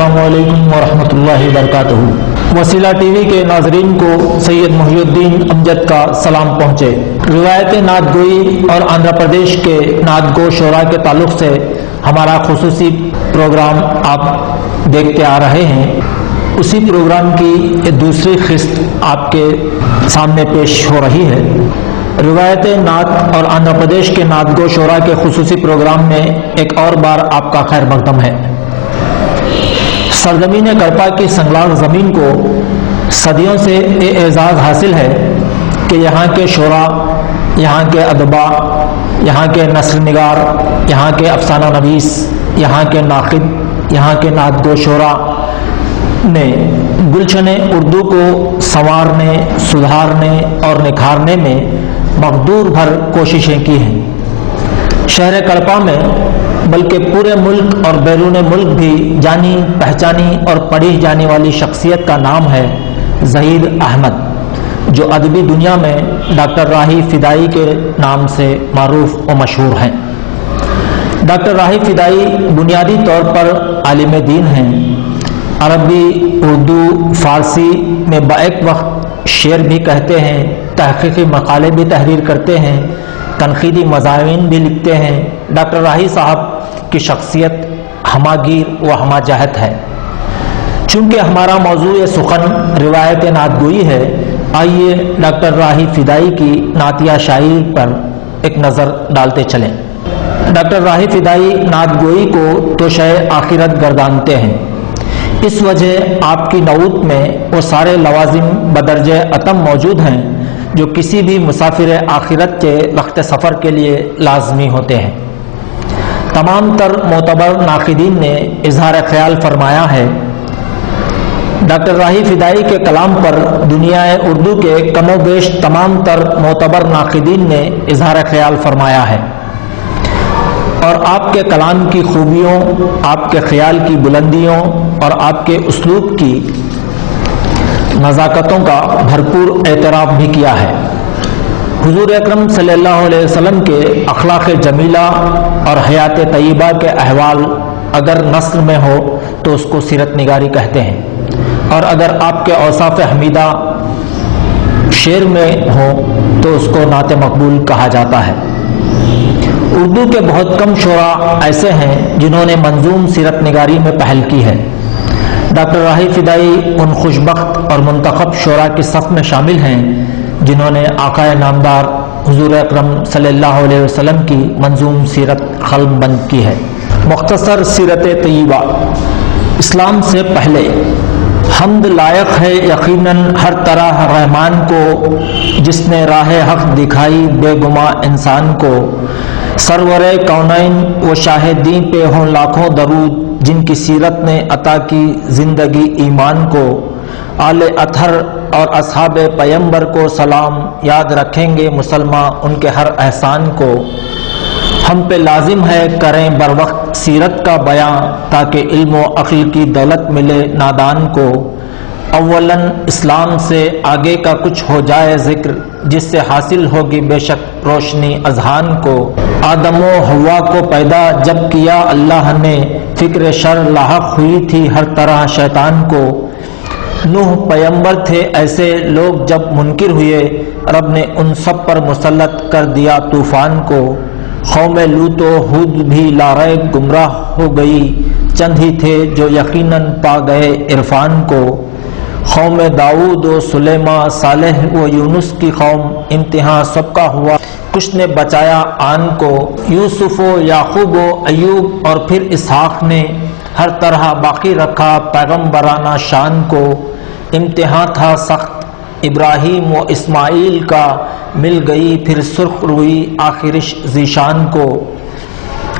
السلام علیکم ورحمۃ اللہ وبرکاتہ۔ وسیلہ ٹی وی کے ناظرین کو سید محی الدین امجد کا سلام پہنچے۔ روایت نعت گوئی اور آندھرا پردیش کے نعت گو شعراء کے تعلق سے ہمارا خصوصی پروگرام آپ دیکھتے آ رہے ہیں، اسی پروگرام کی دوسری قسط آپ کے سامنے پیش ہو رہی ہے۔ روایت نعت اور آندھرا پردیش کے نعت گو شعراء کے خصوصی پروگرام میں ایک اور بار آپ کا خیر مقدم ہے۔ سرزمین کرپا کی سنگلاخ زمین کو صدیوں سے یہ اعزاز حاصل ہے کہ یہاں کے شعراء، یہاں کے ادباء، یہاں کے نثر نگار، یہاں کے افسانہ نویس، یہاں کے ناقد، یہاں کے نعت گو شعراء نے گلشن اردو کو سنوارنے، سدھارنے اور نکھارنے میں مقدور بھر کوششیں کی ہیں۔ شہر کڑپا میں بلکہ پورے ملک اور بیرون ملک بھی جانی پہچانی اور پڑھی جانے والی شخصیت کا نام ہے ظہیر احمد، جو ادبی دنیا میں ڈاکٹر راہی فدائی کے نام سے معروف و مشہور ہیں۔ ڈاکٹر راہی فدائی بنیادی طور پر عالم دین ہیں۔ عربی، اردو، فارسی میں بیک وقت شعر بھی کہتے ہیں، تحقیقی مقالے بھی تحریر کرتے ہیں، تنقیدی مضامین بھی لکھتے ہیں۔ ڈاکٹر راہی صاحب کی شخصیت ہماگیر و ہمہ جہت ہے۔ چونکہ ہمارا موضوع سخن روایت نعت گوئی ہے، آئیے ڈاکٹر راہی فدائی کی نعتیہ شاعری پر ایک نظر ڈالتے چلیں۔ ڈاکٹر راہی فدائی نعت گوئی کو توشہ آخرت گردانتے ہیں۔ اس وجہ آپ کی نعوت میں وہ سارے لوازم بدرجہ اتم موجود ہیں جو کسی بھی مسافر آخرت کے رخت سفر کے لیے لازمی ہوتے ہیں۔ تمام تر معتبر ناقدین نے اظہار خیال فرمایا ہے۔ ڈاکٹر راہی فدائی کے کلام پر دنیا اردو کے کم و بیش تمام تر معتبر ناقدین نے اظہار خیال فرمایا ہے، اور آپ کے کلام کی خوبیوں، آپ کے خیال کی بلندیوں اور آپ کے اسلوب کی نزاکتوں کا بھرپور اعتراف بھی کیا ہے۔ حضور اکرم صلی اللہ علیہ وسلم کے اخلاق جمیلہ اور حیات طیبہ کے احوال اگر نثر میں ہو تو اس کو سیرت نگاری کہتے ہیں، اور اگر آپ کے اوصاف حمیدہ شعر میں ہو تو اس کو نعت مقبول کہا جاتا ہے۔ اردو کے بہت کم شعراء ایسے ہیں جنہوں نے منظوم سیرت نگاری میں پہل کی ہے۔ ڈاکٹر راہی فدائی ان خوشبخت اور منتخب شعراء کی صف میں شامل ہیں جنہوں نے آقا نامدار حضور اکرم صلی اللہ علیہ وسلم کی منظوم سیرت قلم بند کی ہے۔ مختصر سیرت طیبہ۔ اسلام سے پہلے حمد لائق ہے یقیناً ہر طرح رحمان کو، جس نے راہ حق دکھائی بے گماں انسان کو۔ سرور کونین و شاہدین پہ ہوں لاکھوں درود، جن کی سیرت نے عطا کی زندگی ایمان کو۔ آل اطہر اور اصحاب پیمبر کو سلام، یاد رکھیں گے مسلمان ان کے ہر احسان کو۔ ہم پہ لازم ہے کریں بر وقت سیرت کا بیاں، تاکہ علم و عقل کی دولت ملے نادان کو۔ اولاً اسلام سے آگے کا کچھ ہو جائے ذکر، جس سے حاصل ہوگی بے شک روشنی اذہان کو۔ آدم و حوا کو پیدا جب کیا اللہ نے، فکر شر لاحق ہوئی تھی ہر طرح شیطان کو۔ نوح پیمبر تھے ایسے لوگ جب منکر ہوئے، رب نے ان سب پر مسلط کر دیا طوفان کو۔ قوم لوط و ہود بھی لاریب گمراہ ہو گئی، چند ہی تھے جو یقیناً پا گئے عرفان کو۔ قوم داؤد و سلیمان، صالح و یونس کی قوم، امتحان سب کا ہوا کچھ نے بچایا آن کو۔ یوسف و یعقوب و ایوب اور پھر اسحاق نے ہر طرح باقی رکھا پیغمبرانہ شان کو۔ امتحان تھا سخت ابراہیم و اسماعیل کا، مل گئی پھر سرخ روئی آخرش ذیشان کو۔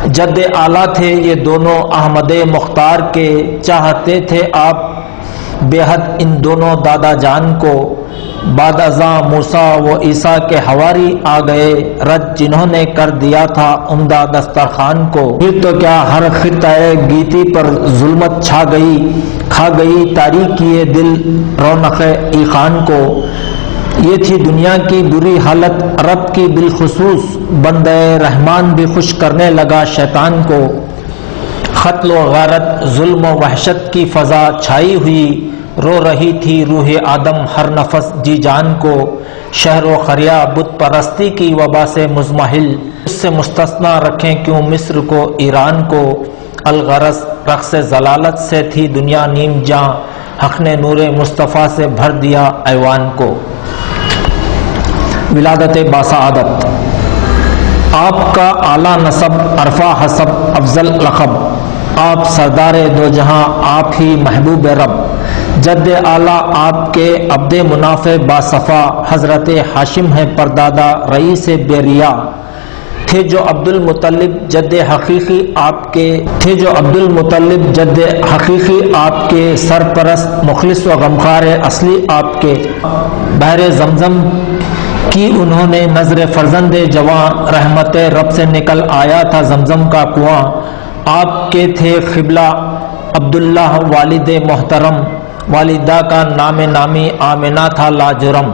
جد اعلیٰ تھے یہ دونوں احمد مختار کے، چاہتے تھے آپ بے حد ان دونوں دادا جان کو۔ بعد ازاں موسیٰ و عیسیٰ کے حواری آ گئے، رد جنہوں نے کر دیا تھا عمدہ دسترخوان کو۔ پھر تو کیا ہر خطہ گیتی پر ظلمت چھا گئی، کھا گئی تاریکی دل رونق ایقان کو۔ یہ تھی دنیا کی بری حالت عرب کی بالخصوص، بندہ رحمان بھی خوش کرنے لگا شیطان کو۔ قتل و غارت، ظلم و وحشت کی فضا چھائی ہوئی، رو رہی تھی روح آدم ہر نفس جی جان کو، شہر و خریا بت پرستی کی وبا سے مزمحل، اس سے مستثنا رکھیں کیوں مصر کو ایران کو، الغرض رقص ضلالت سے تھی دنیا نیم جاں، حق نے نور مصطفیٰ سے بھر دیا ایوان کو۔ ولادت باسعادت، آپ کا اعلیٰ نسب، عرفہ حسب، افضل لقب، آپ سردار دو جہاں، آپ ہی محبوب رب، جد اعلیٰ آپ کے عبد منافع باصفا، حضرت ہاشم ہے پردادا رئیس بیریا، تھے جو عبد المطلب جد حقیقی آپ کے سرپرست، مخلص و غمخوار اصلی آپ کے، بحر زمزم کی انہوں نے نظر فرزند جوان، رحمت رب سے نکل آیا تھا زمزم کا کنواں، آپ کے تھے قبلہ عبداللہ والد محترم، والدہ کا نام نامی آمنہ تھا لاجرم،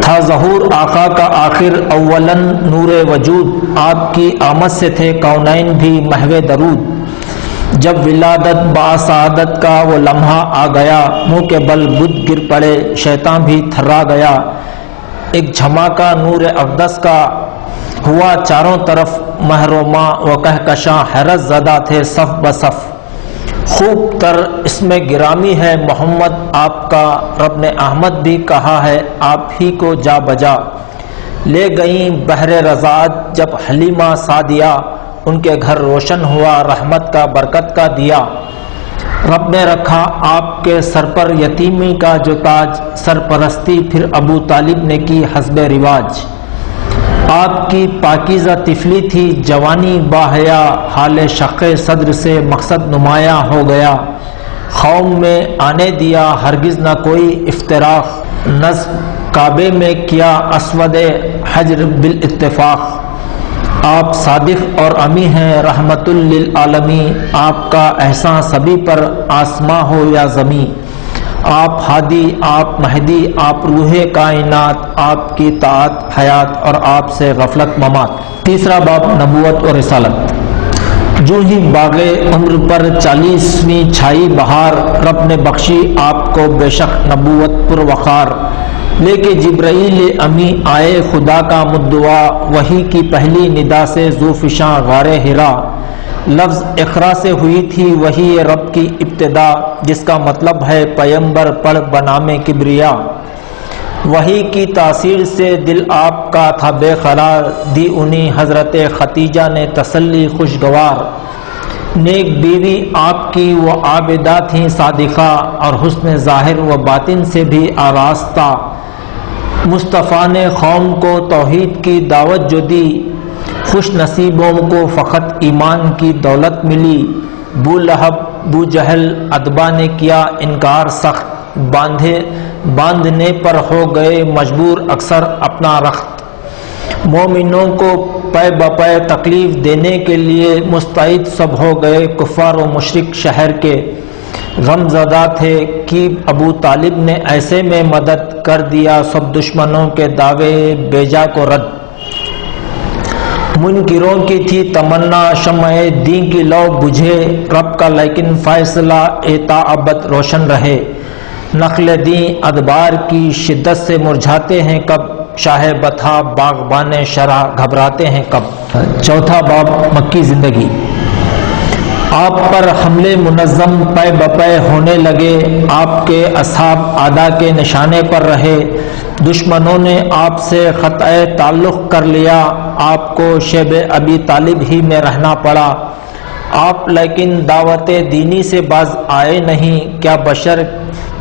تھا ظہور آقا کا آخر اولاً نور وجود، آپ کی آمد سے تھے کونین بھی محو درود، جب ولادت باسعادت کا وہ لمحہ آ گیا، منہ کے بل بت گر پڑے شیطان بھی تھرا گیا، ایک جھماکہ نور اقدس کا ہوا چاروں طرف محروما و کہکشاں، حیرت زدہ تھے صف بصف، خوب تر اس میں گرامی ہے محمد آپ کا، رب نے احمد بھی کہا ہے آپ ہی کو جا بجا، لے گئیں بحر رضاعت جب حلیمہ سعدیہ، ان کے گھر روشن ہوا رحمت کا برکت کا دیا، رب نے رکھا آپ کے سر پر یتیمی کا جو تاج، سرپرستی پھر ابو طالب نے کی حسب رواج، آپ کی پاکیزہ طفلی تھی جوانی باحیا، حال شق صدر سے مقصد نمایاں ہو گیا، قوم میں آنے دیا ہرگز نہ کوئی افتراق، نصب کعبے میں کیا اسود حجر بالاتفاق، آپ صادق اور امی ہیں رحمت للعالمین، آپ کا احسان سبھی پر آسماں ہو یا زمین، آپ ہادی، آپ مہدی، آپ روح کائنات، آپ کی طاعت حیات اور آپ سے غفلت ممات۔ تیسرا باب نبوت اور رسالت، جو ہی باغ عمر پر 40ویں چھائی بہار، رب نے بخشی آپ کو بے شک نبوت پر وقار، لے کے جبرائیل امی آئے خدا کا مدعا، وحی کی پہلی ندا سے ذوفشاں غار حرا، لفظ اقرا سے ہوئی تھی وحی رب کی ابتدا، جس کا مطلب ہے پیمبر پڑھ بنام کبریا، وحی کی تاثیر سے دل آپ کا تھا بے قرار، دی انہیں حضرت ختیجہ نے تسلی خوشگوار، نیک بیوی آپ کی وہ عابدہ تھیں صادقہ، اور حسن ظاہر و باطن سے بھی آراستہ، مصطفیٰ نے قوم کو توحید کی دعوت جو دی، خوش نصیبوں کو فقط ایمان کی دولت ملی، بو لہب بو جہل ادبا نے کیا انکار سخت، باندھنے پر ہو گئے مجبور اکثر اپنا رخت، مومنوں کو پے بپے تکلیف دینے کے لیے مستعد سب ہو گئے، کفار و مشرک شہر کے غم زدہ تھے، کہ ابو طالب نے ایسے میں مدد کر دیا سب دشمنوں کے دعوے بیجا کو رد، منکروں کی تھی تمنا شمع دین کی لو بجھے، رب کا لیکن فیصلہ اتا ابد روشن رہے، نخل دین ادبار کی شدت سے مرجھاتے ہیں کب، شاہ بطحا باغبان شرح گھبراتے ہیں کب۔ چوتھا باب مکی زندگی، آپ پر حملے منظم پے بپے ہونے لگے، آپ کے اصحاب اعداء کے نشانے پر رہے، دشمنوں نے آپ سے قطع تعلق کر لیا، آپ کو شیب ابی طالب ہی میں رہنا پڑا، آپ لیکن دعوت دینی سے باز آئے نہیں، کیا بشر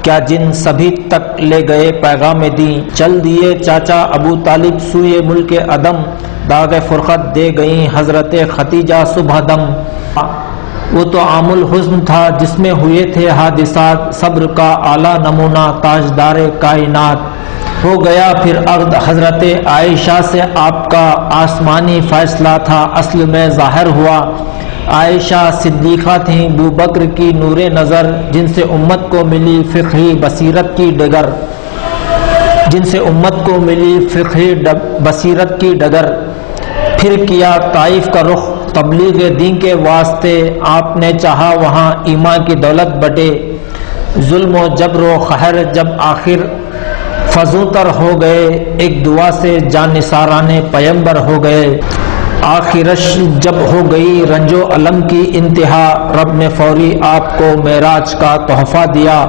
کیا جن سبھی تک لے گئے پیغام دین، چل دیے چاچا ابو طالب سوئے ملک عدم، داغ فرقت دے گئیں حضرت ختیجہ صبح دم، وہ تو عام الحزن تھا جس میں ہوئے تھے حادثات، صبر کا اعلیٰ نمونہ تاجدار کائنات، ہو گیا پھر عقد حضرت عائشہ سے آپ کا، آسمانی فیصلہ تھا اصل میں ظاہر ہوا، عائشہ صدیقہ تھیں ابو بکر کی نور نظر، جن سے امت کو ملی فقہی بصیرت کی ڈگر، جن سے امت کو ملی فقہی بصیرت کی ڈگر، پھر کیا طائف کا رخ تبلیغ دین کے واسطے آپ نے چاہا وہاں ایمان کی دولت بٹے، ظلم و جبر و قہر جب آخر فزوں تر ہو گئے، ایک دعا سے جان نثارانے پیمبر ہو گئے، آخرش جب ہو گئی رنج و علم کی انتہا، رب نے فوری آپ کو معراج کا تحفہ دیا،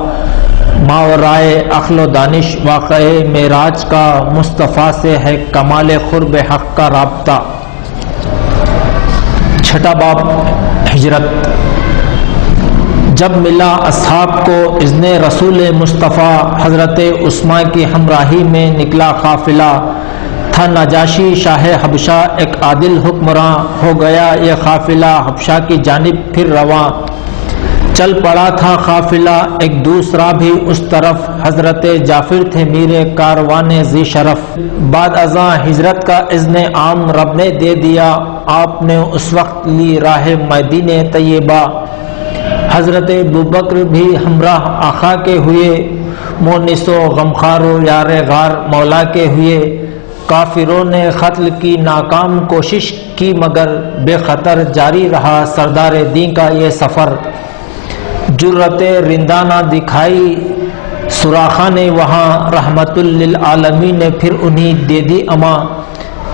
ماورائے عقل و دانش واقع معراج کا، مصطفیٰ سے ہے کمال قرب حق کا رابطہ۔ چھٹا باب ہجرت۔ جب ملا اصحاب کو اذن رسول مصطفیٰ، حضرت عثمان کی ہمراہی میں نکلا قافلہ، تھا نجاشی شاہ حبشہ ایک عادل حکمراں، ہو گیا یہ قافلہ حبشہ کی جانب پھر رواں، چل پڑا تھا قافلہ ایک دوسرا بھی اس طرف، حضرت جعفر تھے میرے کاروان ذی شرف، بعد ازاں ہجرت کا اذن عام رب نے دے دیا، آپ نے اس وقت لی راہ مدینہ طیبہ، حضرت ابوبکر بھی ہمراہ آقا کے ہوئے، مونس و غمخوار و یار غار مولا کے ہوئے، کافروں نے قتل کی ناکام کوشش کی مگر بے خطر جاری رہا سردار دین کا یہ سفر، جرت رندانہ دکھائی سراخا نے وہاں، رحمت للعالمین نے پھر انہیں دے دی اما،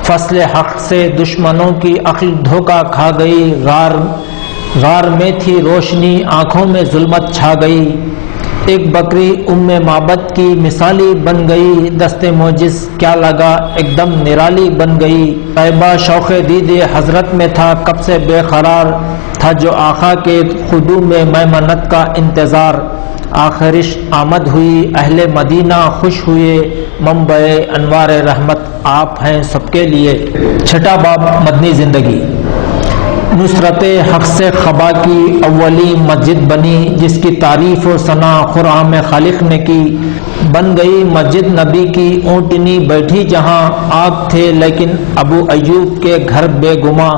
فصل حق سے دشمنوں کی عقل دھوکہ کھا گئی، غار میں تھی روشنی آنکھوں میں ظلمت چھا گئی، ایک بکری ام معبد کی مثالی بن گئی، دست موجز کیا لگا ایک دم نرالی بن گئی، طیبہ شوق دید حضرت میں تھا کب سے بے قرار، تھا جو آقا کے خدو میں میمنت کا انتظار، آخرش آمد ہوئی اہل مدینہ خوش ہوئے، منبع انوار رحمت آپ ہیں سب کے لیے۔ چھٹا باب مدنی زندگی۔ نصرت حق سے خبا کی اولی مسجد بنی، جس کی تعریف و ثنا قرآن میں خالق نے کی، بن گئی مسجد نبی کی اونٹنی بیٹھی جہاں، آپ تھے لیکن ابو ایوب کے گھر بے گما،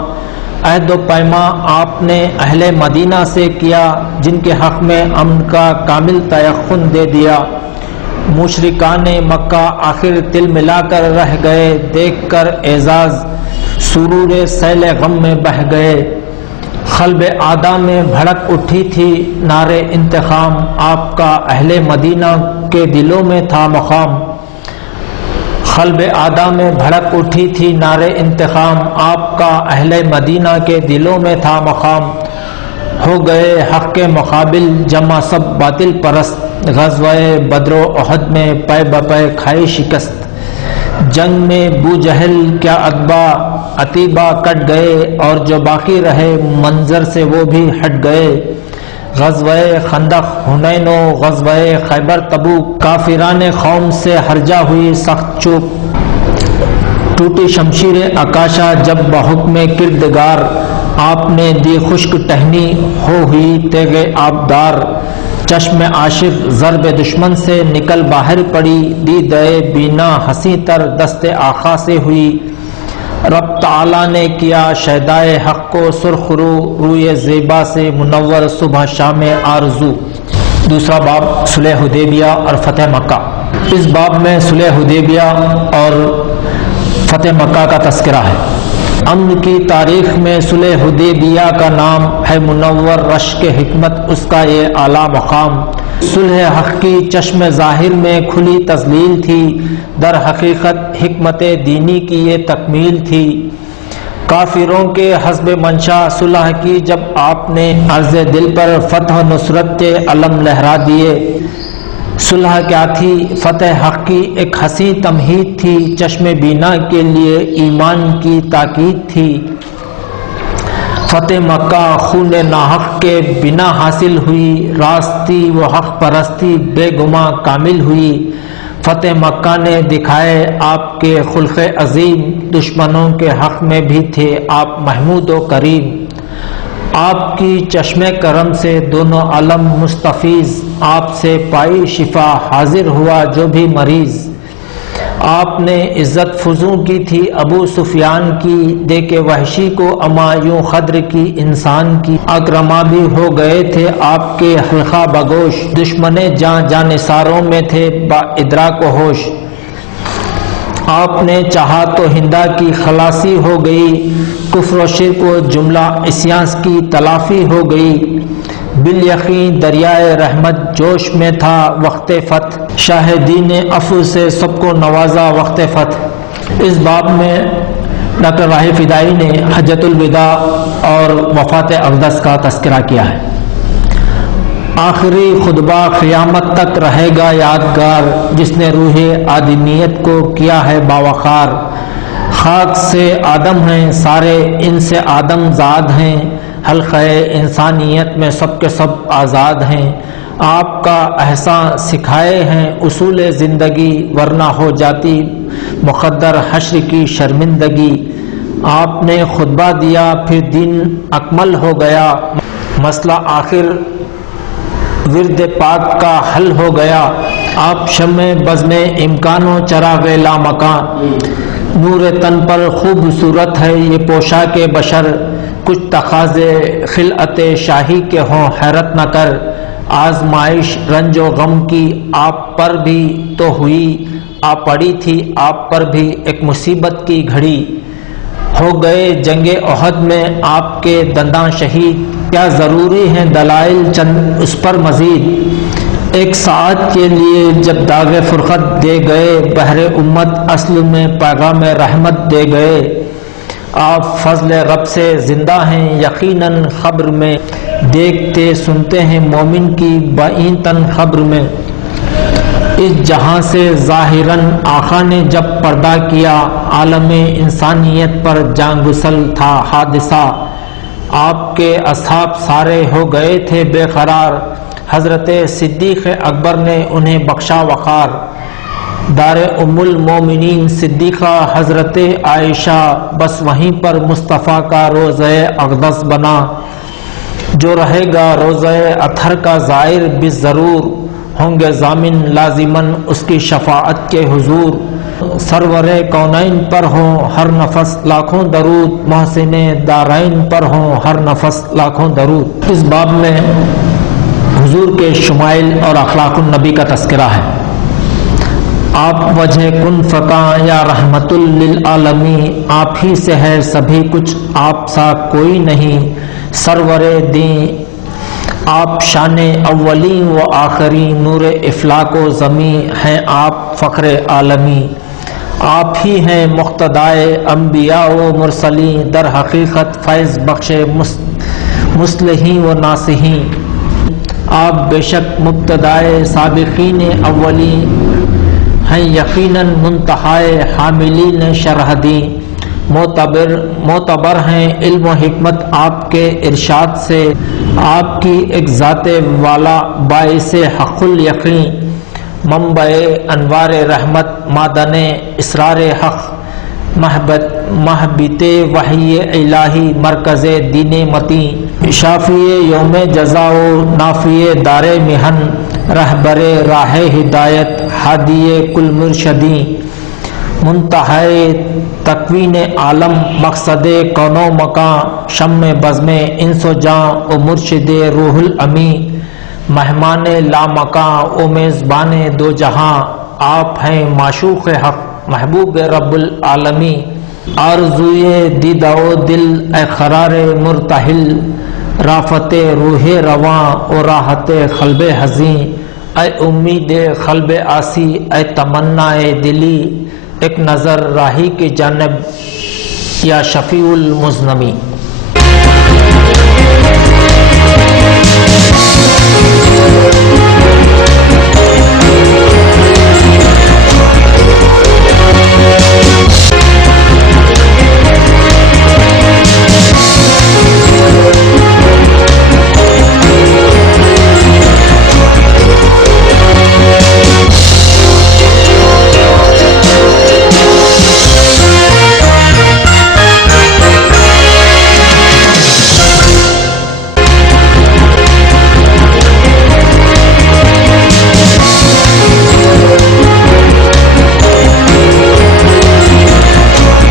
عہد و پیما آپ نے اہل مدینہ سے کیا، جن کے حق میں امن کا کامل تیقن دے دیا، مشرکان مکہ آخر تل ملا کر رہ گئے، دیکھ کر اعزاز سرور سیل غم میں بہہ گئے، قلب آدھا میں بھڑک اٹھی تھی نعرے انتقام، آپ کا اہل مدینہ کے دلوں میں تھا مقام، قلب آدھا میں بھڑک اٹھی تھی نعرے انتقام، آپ کا اہل مدینہ کے دلوں میں تھا مقام، ہو گئے حق کے مقابل جمع سب باطل پرست، غزوہ بدر و احد میں پے بپے کھائی شکست، جنگ میں بو جہل کیا اتبا عتیبہ کٹ گئے، اور جو باقی رہے منظر سے وہ بھی ہٹ گئے، غزوہ خندق حنین و غزوہ خیبر تبوک، کافران قوم سے ہرجہ ہوئی سخت چوک، ٹوٹی شمشیر اکاشا جب بحکم کردگار، آپ نے دی خشک ٹہنی ہو ہوئی تیغ آبدار، چشم عاشق ضرب دشمن سے نکل باہر پڑی، دی دے بینا ہنسی تر دست آقا سے ہوئی، رب تعالی نے کیا شہدائے حق کو سرخ روئے زیبا سے منور صبح شام آرزو۔ دوسرا باب صلح حدیبیہ اور فتح مکہ۔ اس باب میں صلح حدیبیہ اور فتح مکہ کا تذکرہ ہے۔ امن کی تاریخ میں صلح حدیبیہ کا نام ہے منور رشک حکمت، اس کا یہ اعلیٰ مقام، صلح حق کی چشم ظاہر میں کھلی تذلیل تھی، در حقیقت حکمت دینی کی یہ تکمیل تھی، کافروں کے حسب منشا صلح کی جب آپ نے عرض دل پر فتح و نصرت کے علم لہرا دیے، صلح کیا تھی؟ فتح حق کی ایک حسین تمہید تھی، چشم بینا کے لیے ایمان کی تاکید تھی، فتح مکہ خون ناحق کے بنا حاصل ہوئی، راستی و حق پرستی بے گما کامل ہوئی، فتح مکہ نے دکھائے آپ کے خلق عظیم، دشمنوں کے حق میں بھی تھے آپ محمود و کریم، آپ کی چشم کرم سے دونوں عالم مستفیض، آپ سے پائی شفا حاضر ہوا جو بھی مریض، آپ نے عزت فزوں کی تھی ابو سفیان کی، دے کے وحشی کو اما یوں خدر کی انسان کی، اکرما بھی ہو گئے تھے آپ کے حلقہ بگوش، دشمن جانثاروں میں تھے با ادراک و ہوش، آپ نے چاہا تو ہندا کی خلاصی ہو گئی، کفر و شرک و جملہ عصیان کی تلافی ہو گئی۔ بالیقین دریائے رحمت جوش میں تھا وقت فتح، شاہ دین عفو سے سب کو نوازا وقت فتح۔ اس باب میں ڈاکٹر راہی فدائی نے حجۃ الوداع اور وفات اقدس کا تذکرہ کیا ہے۔ آخری خطبہ قیامت تک رہے گا یادگار، جس نے روح آدمیت کو کیا ہے باوقار۔ خاک سے آدم ہیں سارے، ان سے آدم زاد ہیں، حلقہ انسانیت میں سب کے سب آزاد ہیں۔ آپ کا احسان سکھائے ہیں اصول زندگی، ورنہ ہو جاتی مقدر حشر کی شرمندگی۔ آپ نے خطبہ دیا پھر دین اکمل ہو گیا، مسئلہ آخر ورد پاک کا حل ہو گیا۔ آپ شمع بزم امکان و چراغ لامکان، نور تن پر خوبصورت ہے یہ پوشاک بشر۔ کچھ تقاضے خلعت شاہی کے ہوں حیرت نہ کر، آزمائش رنج و غم کی آپ پر بھی تو ہوئی، آ پڑی تھی آپ پر بھی ایک مصیبت کی گھڑی۔ ہو گئے جنگ احد میں آپ کے دنداں شہید، کیا ضروری ہیں دلائل چند اس پر مزید۔ ایک ساعت کے لیے جب داغ فرقت دے گئے بحر امت، اصل میں پیغام رحمت دے گئے۔ آپ فضل رب سے زندہ ہیں یقیناً خبر میں، دیکھتے سنتے ہیں مومن کی بعین تن خبر میں۔ اس جہاں سے ظاہراً آقا نے جب پردہ کیا، عالم انسانیت پر جان گسل تھا حادثہ۔ آپ کے اصحاب سارے ہو گئے تھے بے قرار، حضرت صدیق اکبر نے انہیں بخشا وقار۔ دار ام المومنین صدیقہ حضرت عائشہ، بس وہیں پر مصطفیٰ کا روضہ اقدس بنا۔ جو رہے گا روضہ اطہر کا زائر بھی ضرور، ہوں گے ضامن لازماً اس کی شفاعت کے حضور۔ سرور کونین پر ہوں ہر نفس لاکھوں درود، محسن دارین پر ہوں ہر نفس لاکھوں درود۔ اس باب میں حضور کے شمائل اور اخلاق النبی کا تذکرہ ہے۔ آپ وجہ کن فکاں یا رحمت للعالمین، آپ ہی سے ہے سبھی کچھ آپ سا کوئی نہیں۔ سرور دین آپ شان اولین و آخرین، نور افلاک و زمین ہیں آپ فخر عالمی۔ آپ ہی ہیں مقتدائے انبیاء و مرسلین، در حقیقت فیض بخش مصلحین و ناصحین۔ آپ بے شک مبتدائے سابقین اولین ہیں، یقیناً منتہائے حاملین شرح دین۔ معتبر ہیں علم و حکمت آپ کے ارشاد سے، آپ کی ایک ذات والا باعث حق الیقین۔ منبع انوار رحمت معدن اسرار حق، محبت وحی الہی مرکز دین متین۔ شافی یوم جزا و نافی دار محن، رہبر راہ ہدایت ہادی کل مرشدین۔ منتہائے تکوین عالم مقصد کون و مکان، شمع بزم انس و جان و مرشد روح الامین۔ مہمان لامکان و میزبان دو جہاں، آپ ہیں معشوق حق محبوب رب العالمین۔ آرزوئے دیدہ و دل اے قرار مرتحل، رافت روح رواں و راحت قلب حزین۔ اے امید قلب آسی اے تمنا دلی، ایک نظر راہی کی جانب یا شفیع المذنبین۔